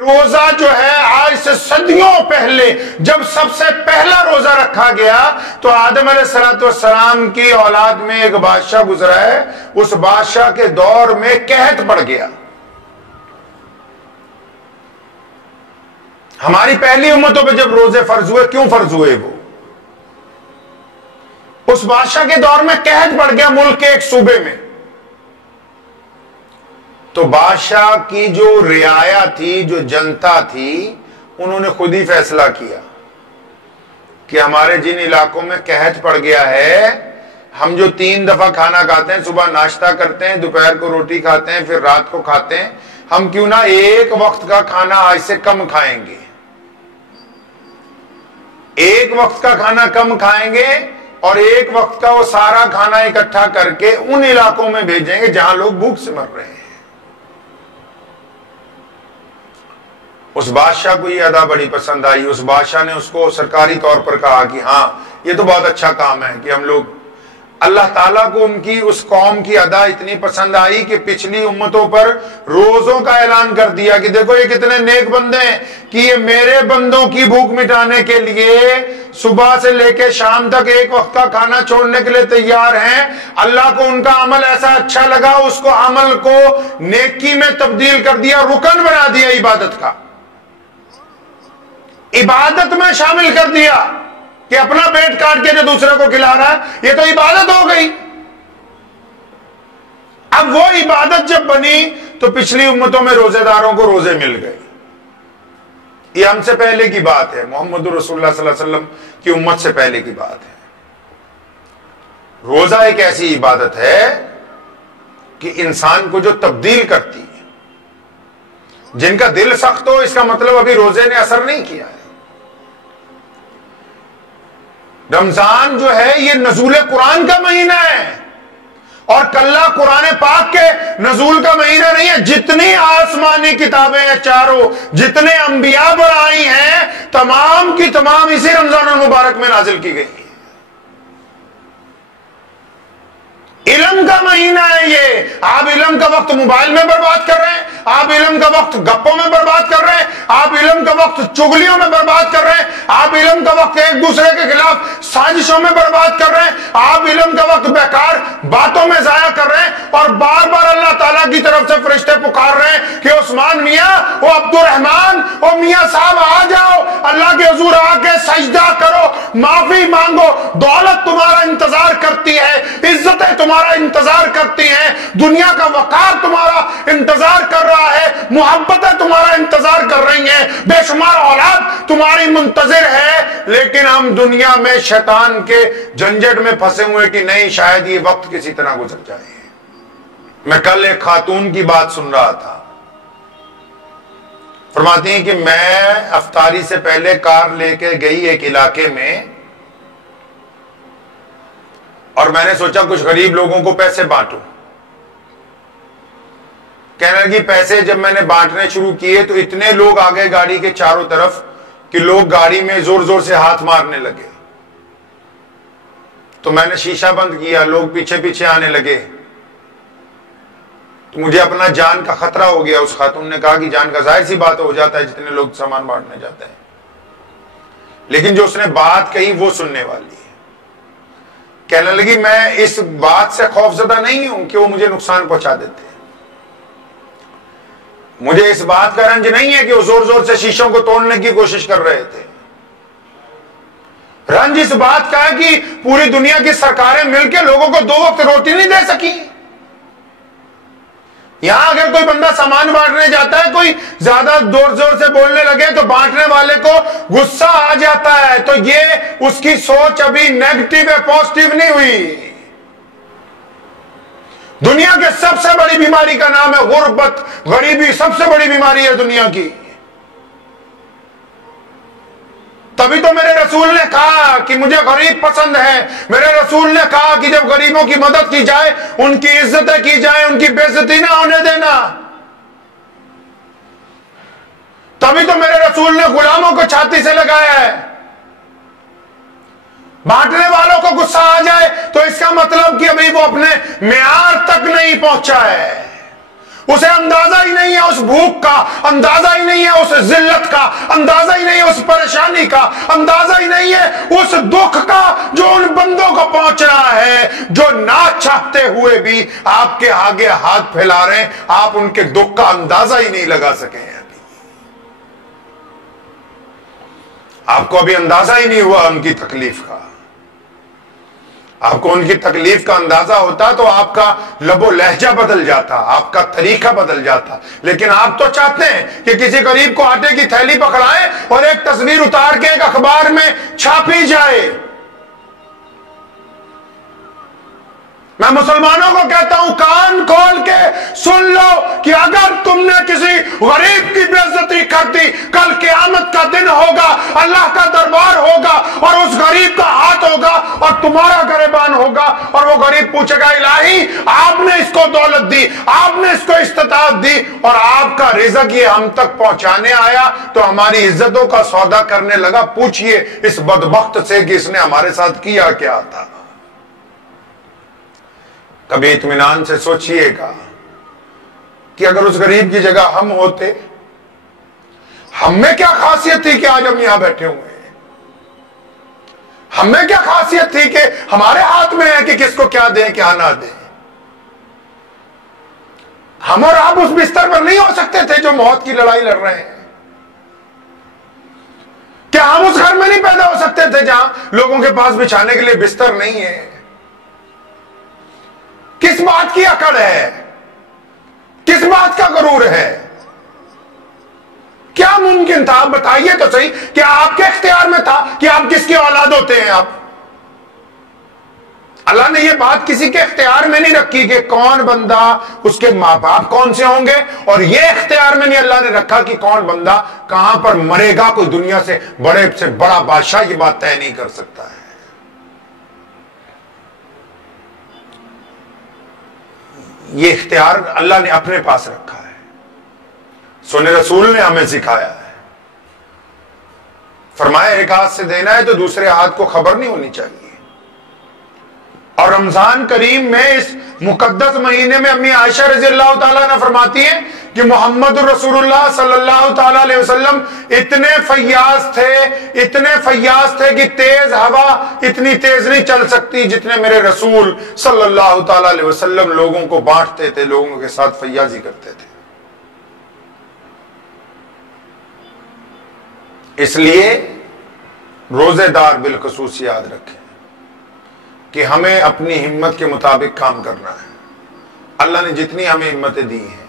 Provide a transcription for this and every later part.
روزہ جو ہے آج سے صدیوں پہلے جب سب سے پہلا روزہ رکھا گیا تو آدم علیہ السلام کی اولاد میں ایک بادشاہ گزرا ہے، اس بادشاہ کے دور میں قحط پڑ گیا. ہماری پہلی امتوں پہ جب روزے فرض ہوئے، کیوں فرض ہوئے؟ وہ اس بادشاہ کے دور میں قحط پڑ گیا ملک کے ایک صوبے میں. تو بادشاہ کی جو رعایا تھی، جو جنتا تھی، انہوں نے خود ہی فیصلہ کیا کہ ہمارے جن علاقوں میں قحط پڑ گیا ہے، ہم جو 3 دفعہ کھانا کھاتے ہیں، صبح ناشتہ کرتے ہیں، دوپہر کو روٹی کھاتے ہیں، پھر رات کو کھاتے ہیں، ہم کیوں نہ ایک وقت کا کھانا آج سے کم کھائیں گے. ایک وقت کا کھانا کم کھائیں گے اور ایک وقت کا وہ سارا کھانا اکٹھا کر کے ان علاقوں میں بھیجیں گے جہاں لوگ بھوک سے مر رہے ہیں. اس بادشاہ کو یہ ادا بڑی پسند آئی. اس بادشاہ نے اس کو سرکاری طور پر کہا کہ ہاں یہ تو بہت اچھا کام ہے کہ ہم لوگ، اللہ تعالیٰ کو ان کی اس قوم کی ادا اتنی پسند آئی کہ پچھلی امتوں پر روزوں کا اعلان کر دیا کہ دیکھو یہ کتنے نیک بندے ہیں کہ یہ میرے بندوں کی بھوک مٹانے کے لیے صبح سے لے کے شام تک ایک وقت کا کھانا چھوڑنے کے لیے تیار ہیں. اللہ کو ان کا عمل ایسا اچھا لگا، اس کو عمل کو نیکی میں تبدیل کر دیا، رکن بنا دیا عبادت کا، عبادت میں شامل کر دیا کہ اپنا پیٹ کاٹ کے جو دوسرے کو کھلا رہا ہے یہ تو عبادت ہو گئی. اب وہ عبادت جب بنی تو پچھلی امتوں میں روزے داروں کو روزے مل گئے. یہ ہم سے پہلے کی بات ہے، محمد رسول اللہ صلی اللہ علیہ وسلم کی امت سے پہلے کی بات ہے. روزہ ایک ایسی عبادت ہے کہ انسان کو جو تبدیل کرتی ہے. جن کا دل سخت ہو، اس کا مطلب ابھی روزے نے اثر نہیں کیا ہے. رمضان جو ہے یہ نزول قرآن کا مہینہ ہے اور کلہ قرآن پاک کے نزول کا مہینہ نہیں ہے. جتنی آسمانی کتابیں ہیں چاروں، جتنے انبیاء پر آئی ہیں، تمام کی تمام اسی رمضان المبارک میں نازل کی گئی ہیں. علم کا مہینہ ہے یہ. آپ علم کا وقت موبائل میں برباد کر رہے ہیں، آپ علم کا وقت گپوں میں برباد کر رہے ہیں، آپ علم کا وقت چگلیوں میں برباد کر رہے ہیں، آپ علم کا وقت ایک دوسرے کے خلاف سازشوں میں برباد کر رہے ہیں، آپ علم کا وقت بیکار باتوں میں ضائع کر رہے ہیں. اور بار بار اللہ تعالیٰ کی طرف سے فرشتے پکار رہے ہیں کہ عثمان میاں، وہ عبد الرحمان، وہ میاں صاحب آ جاؤ، اللہ کے حضور آ کے سجدہ کرو، معافی مانگو. دولت تمہارا انتظار کرتی ہے، عزتیں تمہارا انتظار کرتی ہیں، دنیا کا وقار تمہارا انتظار کر رہا ہے، محبتیں تمہارا انتظار کر رہی ہیں، بے شمار اولاد تمہاری منتظر ہے. لیکن ہم دنیا میں شیطان کے جھنجٹ میں پھنسے ہوئے کہ نہیں، شاید یہ وقت کسی طرح گزر جائے. میں کل ایک خاتون کی بات سن رہا تھا، فرماتی ہیں کہ میں افطاری سے پہلے کار لے کے گئی ایک علاقے میں اور میں نے سوچا کچھ غریب لوگوں کو پیسے بانٹوں. کہنے لگی پیسے جب میں نے بانٹنے شروع کیے تو اتنے لوگ آ گئے گاڑی کے چاروں طرف کہ لوگ گاڑی میں زور زور سے ہاتھ مارنے لگے. تو میں نے شیشہ بند کیا، لوگ پیچھے پیچھے آنے لگے تو مجھے اپنا جان کا خطرہ ہو گیا. اس خاتون نے کہا کہ جان کا ظاہر سی بات ہو جاتا ہے جتنے لوگ سامان بانٹنے جاتے ہیں، لیکن جو اس نے بات کہی وہ سننے والی ہے. کہنے لگی میں اس بات سے خوف زدہ نہیں ہوں کہ وہ مجھے نقصان پہنچا دیتے ہیں، مجھے اس بات کا رنج نہیں ہے کہ وہ زور زور سے شیشوں کو توڑنے کی کوشش کر رہے تھے. رنج اس بات کا ہے کہ پوری دنیا کی سرکاریں مل کے لوگوں کو 2 وقت روٹی نہیں دے سکی. یہاں اگر کوئی بندہ سامان بانٹنے جاتا ہے، کوئی زیادہ زور زور سے بولنے لگے تو بانٹنے والے کو غصہ آ جاتا ہے. تو یہ اس کی سوچ ابھی نیگیٹو ہے، پازیٹیو نہیں ہوئی. دنیا کے سب سے بڑی بیماری کا نام ہے غربت، غریبی سب سے بڑی بیماری ہے دنیا کی. تبھی تو میرے رسول نے کہا کہ مجھے غریب پسند ہے. میرے رسول نے کہا کہ جب غریبوں کی مدد کی جائے، ان کی عزتیں کی جائیں، ان کی بے عزتی نہ ہونے دینا. تبھی تو میرے رسول نے غلاموں کو چھاتی سے لگایا ہے. بانٹنے والوں کو غصہ آ جائے تو اس کا مطلب کہ ابھی وہ اپنے معیار تک نہیں پہنچا ہے. اسے اندازہ ہی نہیں ہے اس بھوک کا، اندازہ ہی نہیں ہے اس ذلت کا، اندازہ ہی نہیں ہے اس پریشانی کا، اندازہ ہی نہیں ہے اس دکھ کا جو ان بندوں کو پہنچ رہا ہے، جو نہ چاہتے ہوئے بھی آپ کے آگے ہاتھ پھیلا رہے ہیں، آپ ان کے دکھ کا اندازہ ہی نہیں لگا سکے ہیں۔ آپ کو ابھی اندازہ ہی نہیں ہوا ان کی تکلیف کا۔ آپ کو ان کی تکلیف کا اندازہ ہوتا تو آپ کا لب و لہجہ بدل جاتا، آپ کا طریقہ بدل جاتا، لیکن آپ تو چاہتے ہیں کہ کسی غریب کو آٹے کی تھیلی پکڑائیں اور ایک تصویر اتار کے ایک اخبار میں چھاپی جائے۔ میں مسلمانوں کو کہتا ہوں کان کھول کے سن لو کہ اگر تم نے کسی غریب کی بے عزتی کر دی، کل قیامت کا دن ہوگا، اللہ کا دربار ہوگا اور اس غریب کا ہاتھ ہوگا اور تمہارا گریبان ہوگا، اور وہ غریب پوچھے گا الہی آپ نے اس کو دولت دی، آپ نے اس کو استطاعت دی اور آپ کا رزق یہ ہم تک پہنچانے آیا تو ہماری عزتوں کا سودا کرنے لگا، پوچھئے اس بدبخت سے کہ اس نے ہمارے ساتھ کیا کیا تھا۔ کبھی اطمینان سے سوچئے گا کہ اگر اس غریب کی جگہ ہم ہوتے، ہم میں کیا خاصیت تھی کہ آج ہم یہاں بیٹھے ہوئے ہیں؟ ہم میں کیا خاصیت تھی کہ ہمارے ہاتھ میں ہے کہ کس کو کیا دیں کیا نہ دیں؟ ہم اور آپ اس بستر پر نہیں ہو سکتے تھے جو موت کی لڑائی لڑ رہے ہیں؟ کیا ہم اس گھر میں نہیں پیدا ہو سکتے تھے جہاں لوگوں کے پاس بچھانے کے لیے بستر نہیں ہے؟ کس بات کی اکڑ ہے؟ کس بات کا غرور ہے؟ کیا ممکن تھا؟ بتائیے تو صحیح، کیا آپ کے اختیار میں تھا کہ آپ کس کی اولاد ہوتے ہیں؟ آپ اللہ نے یہ بات کسی کے اختیار میں نہیں رکھی کہ کون بندہ اس کے ماں باپ کون سے ہوں گے، اور یہ اختیار میں نہیں اللہ نے رکھا کہ کون بندہ کہاں پر مرے گا۔ کوئی دنیا سے بڑے سے بڑا بادشاہ یہ بات طے نہیں کر سکتا ہے۔ یہ اختیار اللہ نے اپنے پاس رکھا ہے، سونے رسول نے ہمیں سکھایا ہے۔ فرمایا ایک ہاتھ سے دینا ہے تو دوسرے ہاتھ کو خبر نہیں ہونی چاہیے۔ اور رمضان کریم میں اس مقدس مہینے میں امی عائشہ رضی اللہ تعالیٰ نے فرماتی ہیں کہ محمد رسول اللہ صلی اللہ تعالیٰ علیہ وسلم اتنے فیاض تھے کہ تیز ہوا اتنی تیز نہیں چل سکتی جتنے میرے رسول صلی اللہ تعالیٰ علیہ وسلم لوگوں کو بانٹتے تھے، لوگوں کے ساتھ فیاضی کرتے تھے۔ اس لیے روزے دار بالخصوص یاد رکھیں کہ ہمیں اپنی ہمت کے مطابق کام کرنا ہے۔ اللہ نے جتنی ہمیں ہمتیں دی ہیں،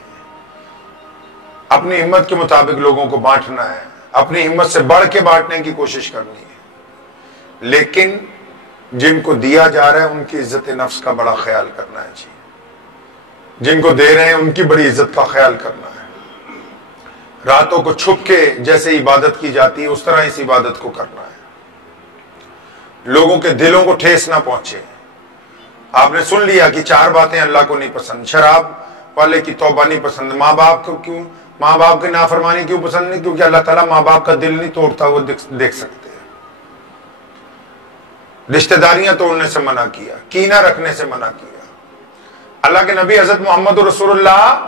اپنی ہمت کے مطابق لوگوں کو بانٹنا ہے، اپنی ہمت سے بڑھ کے بانٹنے کی کوشش کرنی ہے، لیکن جن کو دیا جا رہا ہے ان کی عزت نفس کا بڑا خیال کرنا ہے جی، جن کو دے رہے ہیں ان کی بڑی عزت کا خیال کرنا ہے۔ راتوں کو چھپ کے جیسے عبادت کی جاتی ہے اس طرح اس عبادت کو کرنا ہے، لوگوں کے دلوں کو ٹھیس نہ پہنچے۔ آپ نے سن لیا کہ 4 باتیں اللہ کو نہیں پسند، شراب والے کی توبہ نہیں پسند، ماں باپ کو کیوں، ماں باپ کی نافرمانی کیوں پسند نہیں؟ کیونکہ اللہ تعالیٰ ماں باپ کا دل نہیں توڑتا، وہ دیکھ سکتے ہیں۔ رشتہ داریاں توڑنے سے منع کیا، کینہ رکھنے سے منع کیا۔ اللہ کے نبی حضرت محمد رسول اللہ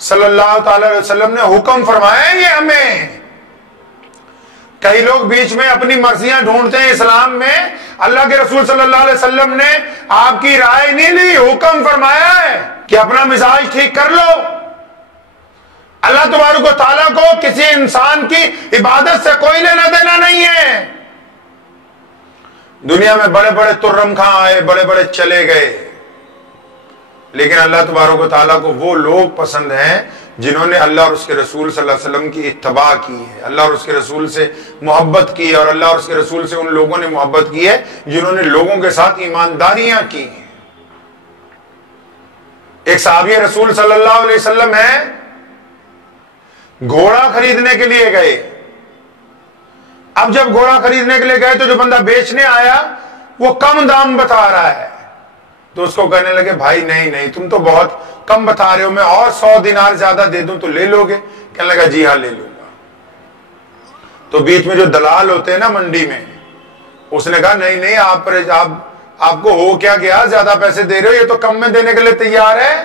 صلی اللہ تعالی علیہ وسلم نے حکم فرمایا ہے یہ ہمیں۔ کئی لوگ بیچ میں اپنی مرضیاں ڈھونڈتے ہیں اسلام میں، اللہ کے رسول صلی اللہ علیہ وسلم نے آپ کی رائے نہیں لی، حکم فرمایا ہے کہ اپنا مزاج ٹھیک کر لو۔ اللہ تبارک و تعالیٰ کو کسی انسان کی عبادت سے کوئی لینا دینا نہیں ہے۔ دنیا میں بڑے بڑے ترم خاں آئے، بڑے بڑے چلے گئے، لیکن اللہ تبارک و تعالیٰ کو وہ لوگ پسند ہیں جنہوں نے اللہ اور اس کے رسول صلی اللہ علیہ وسلم کی اتباع کی ہے، اللہ اور اس کے رسول سے محبت کی ہے، اور اللہ اور اس کے رسول سے ان لوگوں نے محبت کی ہے جنہوں نے لوگوں کے ساتھ ایمانداریاں کی ہیں۔ ایک صحابی رسول صلی اللہ علیہ وسلم ہے، گھوڑا خریدنے کے لیے گئے۔ اب جب گھوڑا خریدنے کے لیے گئے تو جو بندہ بیچنے آیا وہ کم دام بتا رہا ہے، تو اس کو کہنے لگے بھائی نہیں تم تو بہت کم بتا رہے ہو، میں اور 100 دینار زیادہ دے دوں تو لے لو گے؟ کہنے لگا جی ہاں لے لوں گا۔ تو بیچ میں جو دلال ہوتے ہیں نا منڈی میں، اس نے کہا نہیں آپ کو ہو کیا گیا، زیادہ پیسے دے رہے ہو، یہ تو کم میں دینے کے لیے تیار ہے۔